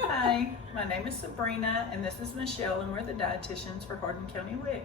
Hi, my name is Sabrina and this is Michelle and we're the dietitians for Hardin County WIC.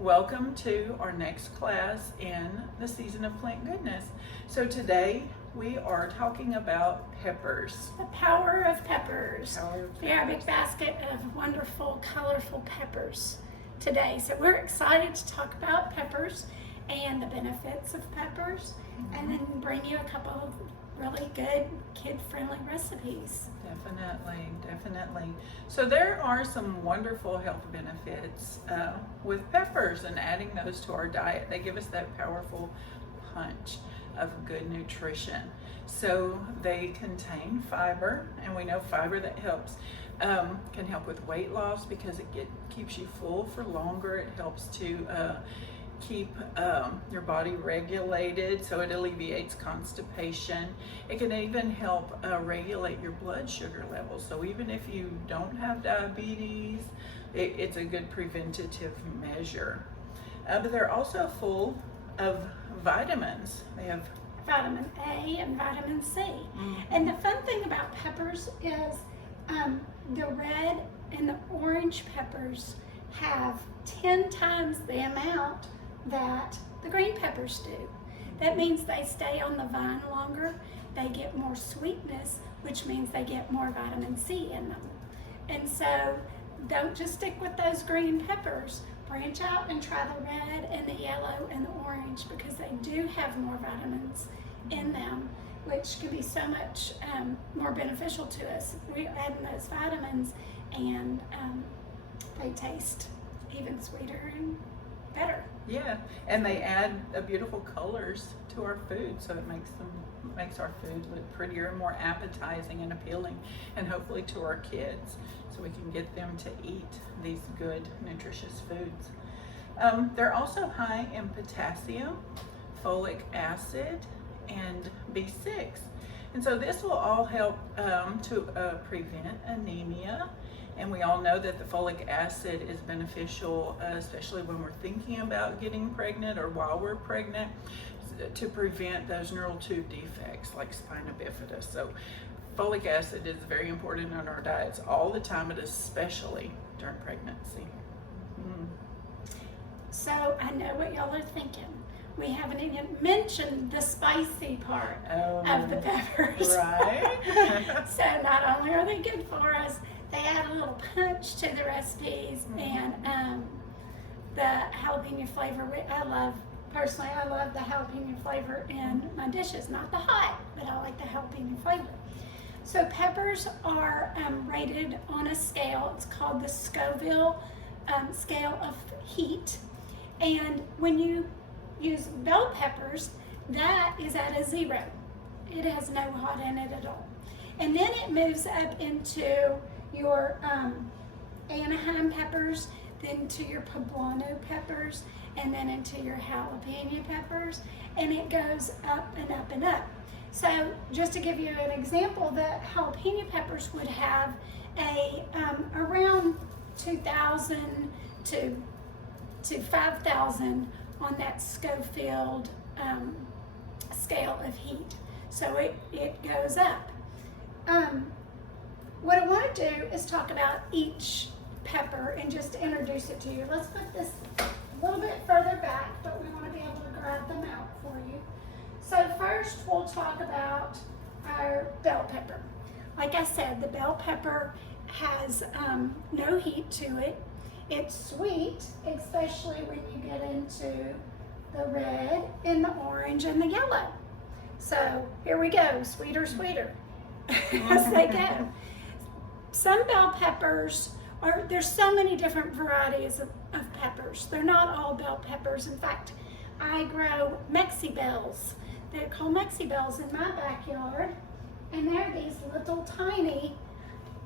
Welcome to our next class in the season of plant goodness. So today we are talking about peppers. The power of peppers. Power of We have a big basket of wonderful, colorful peppers today. So we're excited to talk about peppers and the benefits of peppers, and then bring you a couple of really good kid-friendly recipes. Definitely. So there are some wonderful health benefits with peppers, and adding those to our diet. They give us that powerful punch of good nutrition. So they contain fiber, and we know fiber that helps can help with weight loss because it keeps you full for longer. It helps to keep your body regulated, so it alleviates constipation. It can even help regulate your blood sugar levels. So even if you don't have diabetes, it's a good preventative measure. But they're also full of vitamins. They have Vitamin A and vitamin C. And the fun thing about peppers is the red and the orange peppers have 10 times the amount that the green peppers do. That means they stay on the vine longer, they get more sweetness, which means they get more vitamin C in them. And so don't just stick with those green peppers. Branch out and try the red and the yellow and the orange, because they do have more vitamins in them, which can be so much more beneficial to us. We're adding those vitamins, and they taste even sweeter and better. Yeah, and they add beautiful colors to our food, so it makes our food look prettier and more appetizing and appealing, and hopefully to our kids, so we can get them to eat these good, nutritious foods. They're also high in potassium, folic acid, and B6, and so this will all help to prevent anemia. And we all know that the folic acid is beneficial, especially when we're thinking about getting pregnant or while we're pregnant, to prevent those neural tube defects like spina bifida. So folic acid is very important in our diets all the time, but especially during pregnancy. So I know what y'all are thinking. We haven't even mentioned the spicy part of the peppers. Right. So not only are they good for us, they add a little punch to the recipes, and the jalapeno flavor. Personally, I love the jalapeno flavor in my dishes. Not the hot, but I like the jalapeno flavor. So peppers are rated on a scale. It's called the Scoville scale of heat. And when you use bell peppers, that is at a 0. It has no hot in it at all. And then it moves up into your Anaheim peppers, then to your poblano peppers, and then into your jalapeno peppers, and it goes up and up and up. So just to give you an example, the jalapeno peppers would have a around 2,000 to 5,000 on that Scoville scale of heat. So it goes up. What I want to do is talk about each pepper and just introduce it to you. Let's put this a little bit further back, but we want to be able to grab them out for you. So first we'll talk about our bell pepper. Like I said, the bell pepper has no heat to it. It's sweet, especially when you get into the red and the orange and the yellow. So here we go, sweeter as they go. Some bell peppers there's so many different varieties of peppers. They're not all bell peppers. In fact, I grow Mexi bells. They're called Mexi bells in my backyard, and they're these little tiny.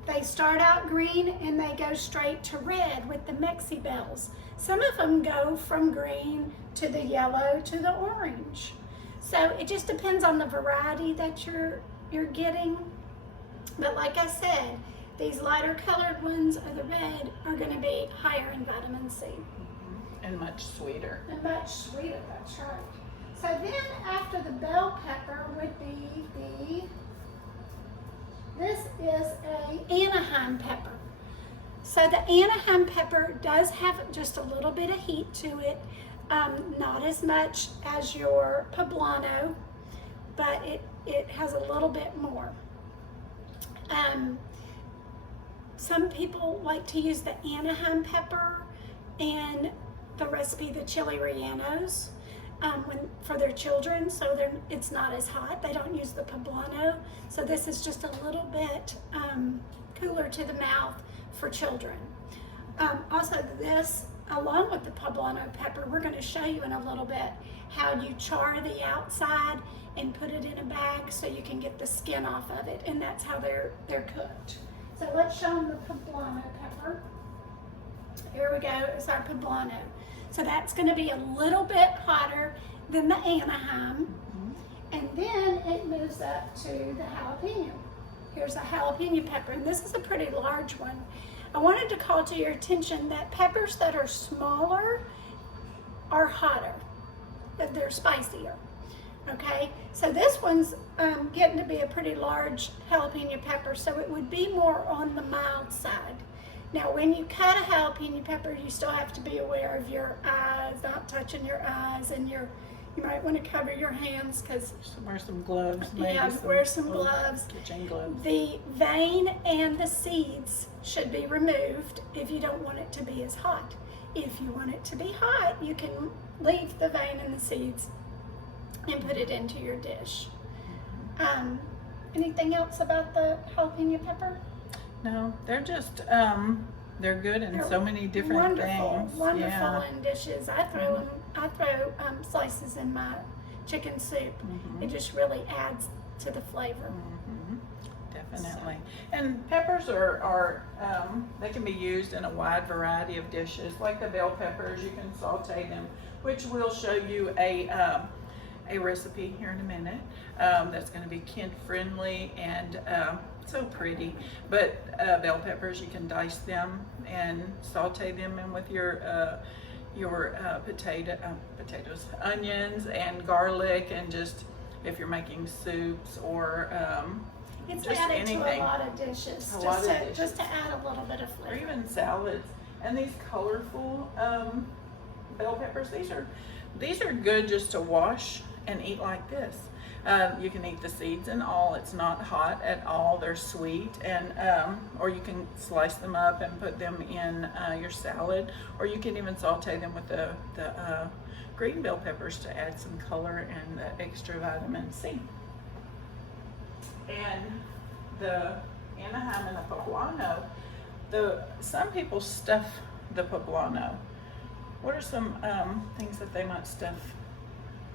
They start out green and they go straight to red with the Mexi bells. Some of them go from green to the yellow to the orange. So it just depends on the variety that you're getting. But like I said, these lighter colored ones, or the red, are going to be higher in vitamin C. And much sweeter. And much sweeter, that's right. So then after the bell pepper would be this is a Anaheim pepper. So the Anaheim pepper does have just a little bit of heat to it, not as much as your poblano, but it has a little bit more. Some people like to use the Anaheim pepper and the recipe, the chili rellenos, for their children, so it's not as hot. They don't use the poblano, so this is just a little bit cooler to the mouth for children. Also, this, along with the poblano pepper, we're going to show you in a little bit how you char the outside and put it in a bag so you can get the skin off of it, and that's how they're cooked. So let's show them the poblano pepper. Here we go, it's our poblano. So that's going to be a little bit hotter than the Anaheim, and then it moves up to the jalapeno. Here's a jalapeno pepper, and this is a pretty large one. I wanted to call to your attention that peppers that are smaller are hotter, that they're spicier. Okay, so this one's getting to be a pretty large jalapeno pepper, so it would be more on the mild side. Now, when you cut a jalapeno pepper, you still have to be aware of your eyes, not touching your eyes, and you might want to cover your hands because Wear some gloves. yeah, wear some gloves. Kitchen gloves. The vein and the seeds should be removed if you don't want it to be as hot. If you want it to be hot, you can leave the vein and the seeds and put it into your dish. Anything else about the jalapeno pepper? No, they're just they're good in so many different wonderful, things. Wonderful Yeah. in dishes. I throw slices in my chicken soup. It just really adds to the flavor. Definitely. And peppers are they can be used in a wide variety of dishes. Like the bell peppers, you can saute them, which we'll show you a recipe here in a minute. That's going to be kid friendly and so pretty. But bell peppers, you can dice them and saute them in with your potatoes, onions, and garlic, and just if you're making soups or It's just added anything. to a lot of dishes, just to add a little bit of Or flavor. even salads. And these colorful bell peppers, these are good just to wash and eat like this. You can eat the seeds and all. It's not hot at all. They're sweet, and or you can slice them up and put them in your salad, or you can even saute them with the green bell peppers to add some color and extra vitamin C. And the Anaheim and the poblano, some people stuff the poblano. What are some things that they might stuff?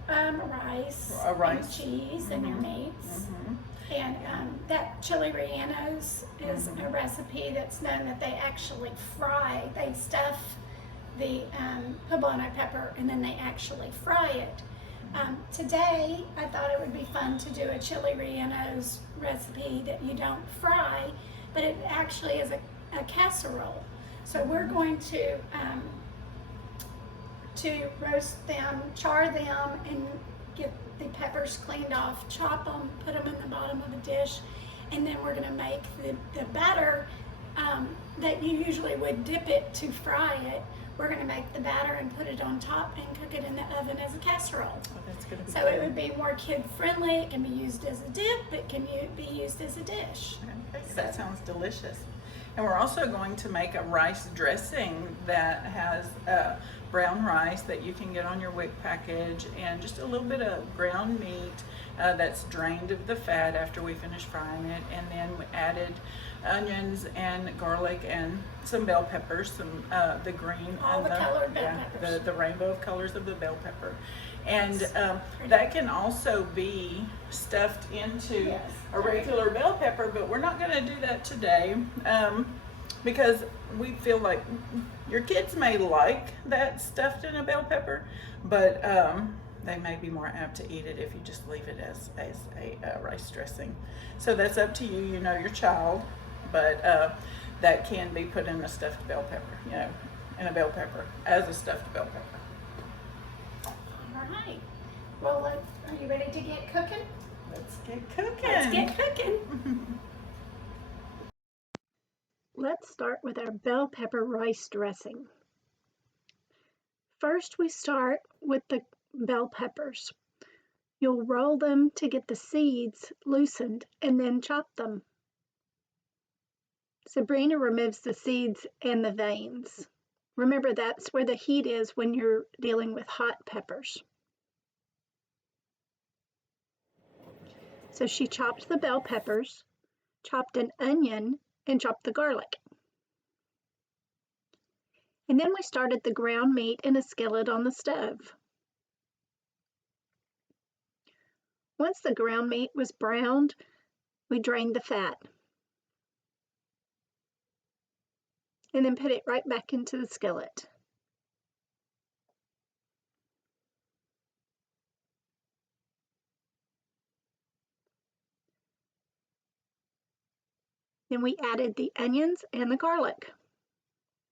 Rice, Rice. and cheese, and your meats. And that chili rellenos is a recipe that's known that they actually fry. They stuff the poblano pepper and then they actually fry it. Today, I thought it would be fun to do a chili rellenos recipe that you don't fry, but it actually is a casserole. So we're going to roast them, char them, and get the peppers cleaned off, chop them, put them in the bottom of a dish, and then we're going to make the batter that you usually would dip it to fry it. We're going to make the batter and put it on top and cook it in the oven as a casserole. Oh, that's gonna be So good. it would be more kid friendly. It can be used as a dip. It can be used as a dish. Okay, that sounds delicious. And we're also going to make a rice dressing that has brown rice that you can get on your WIC package, and just a little bit of ground meat that's drained of the fat after we finish frying it, and then we added onions and garlic and some bell peppers, the green All and the colored bell peppers. the rainbow of colors of the bell pepper. And that can also be stuffed into Yes. a regular bell pepper, but we're not going to do that today because we feel like your kids may like that stuffed in a bell pepper, but they may be more apt to eat it if you just leave it as a rice dressing. So that's up to you. You know your child, but that can be put in a stuffed bell pepper, in a bell pepper as a stuffed bell pepper. All right. Well, are you ready to get cooking? Let's get cooking. Let's get cooking. let's start with our bell pepper rice dressing. First, we start with the bell peppers. You'll roll them to get the seeds loosened and then chop them. Sabrina removes the seeds and the veins. Remember, that's where the heat is when you're dealing with hot peppers. So she chopped the bell peppers, chopped an onion, and chopped the garlic. And then we started the ground meat in a skillet on the stove. Once the ground meat was browned, we drained the fat. And then put it right back into the skillet. Then we added the onions and the garlic.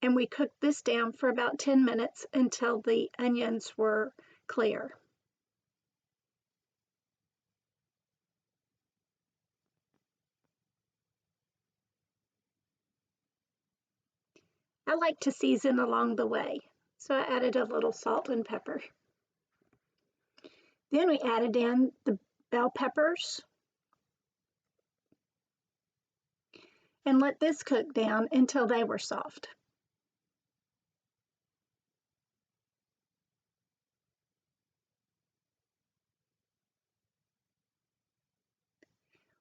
And we cooked this down for about 10 minutes until the onions were clear. I like to season along the way, so I added a little salt and pepper. Then we added in the bell peppers and let this cook down until they were soft.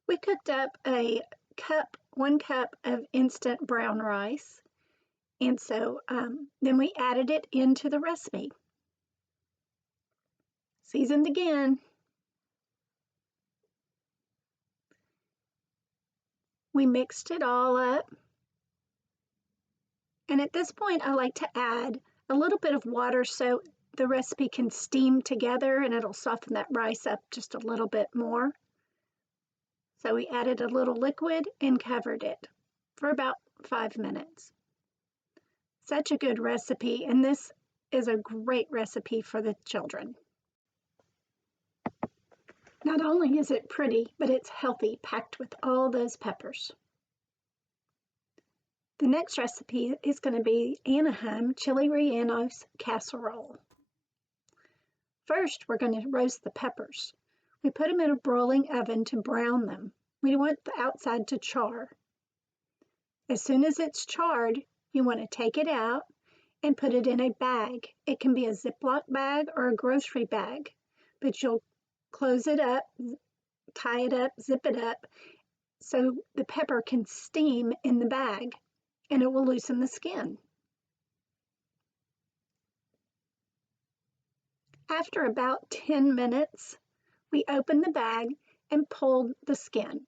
We cooked up one cup of instant brown rice, and so then we added it into the recipe. Seasoned again. We mixed it all up. And at this point, I like to add a little bit of water so the recipe can steam together and it'll soften that rice up just a little bit more. So we added a little liquid and covered it for about 5 minutes. Such a good recipe, and this is a great recipe for the children. Not only is it pretty, but it's healthy, packed with all those peppers. The next recipe is going to be Anaheim chili rellenos casserole. First, we're going to roast the peppers. We put them in a broiling oven to brown them. We want the outside to char. As soon as it's charred, you want to take it out and put it in a bag. It can be a Ziploc bag or a grocery bag, but you'll close it up, tie it up, zip it up, so the pepper can steam in the bag and it will loosen the skin. After about 10 minutes, we opened the bag and pulled the skin.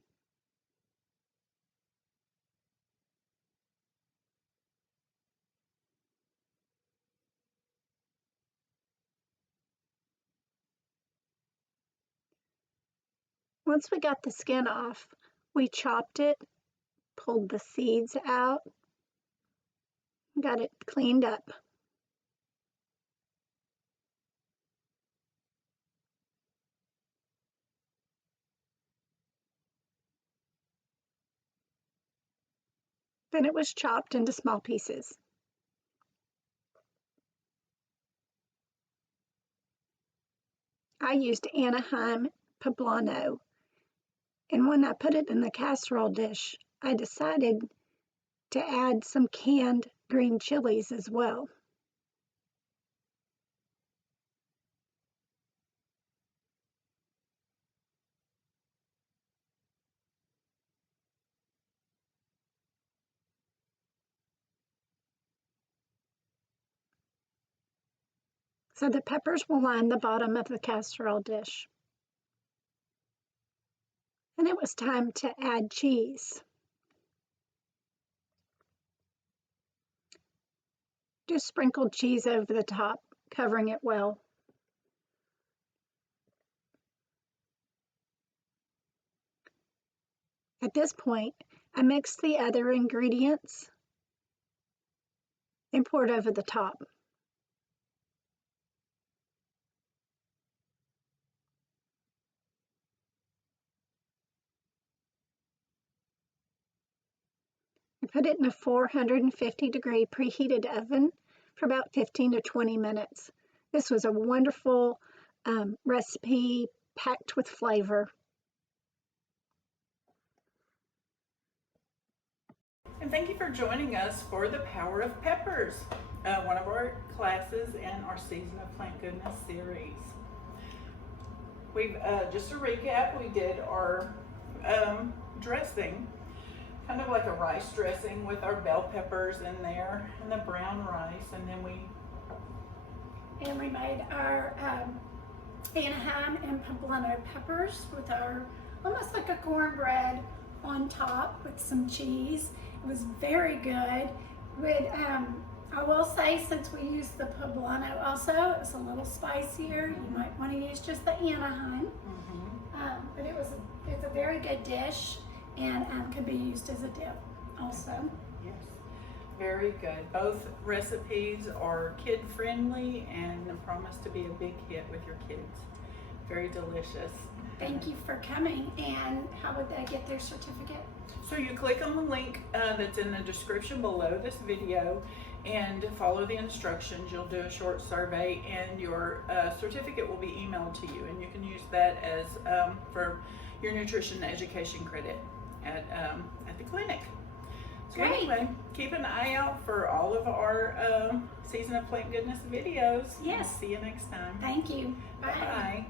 Once we got the skin off, we chopped it, pulled the seeds out, got it cleaned up. Then it was chopped into small pieces. I used Anaheim poblano, and when I put it in the casserole dish, I decided to add some canned green chilies as well. So the peppers will line the bottom of the casserole dish. And it was time to add cheese. Just sprinkled cheese over the top, covering it well. At this point, I mixed the other ingredients and poured over the top. put it in a 450-degree preheated oven for about 15 to 20 minutes. This was a wonderful recipe packed with flavor. And thank you for joining us for The Power of Peppers, one of our classes in our Season of Plant Goodness series. We've, just to recap, we did our dressing, kind of like a rice dressing with our bell peppers in there and the brown rice, and then we made our Anaheim and poblano peppers with our, almost like a cornbread on top with some cheese. It was very good. I will say, since we used the poblano also, it's a little spicier. You might want to use just the Anaheim. But it's a very good dish, and can be used as a dip also. Yes, very good. Both recipes are kid friendly and promise to be a big hit with your kids. Very delicious. Thank you for coming. And how would they get their certificate? So you click on the link that's in the description below this video and follow the instructions. You'll do a short survey, and your certificate will be emailed to you, and you can use that as for your nutrition education credit at the clinic. So Great. Anyway, keep an eye out for all of our Season of Plant Goodness videos. Yes. See you next time. Thank you. Bye.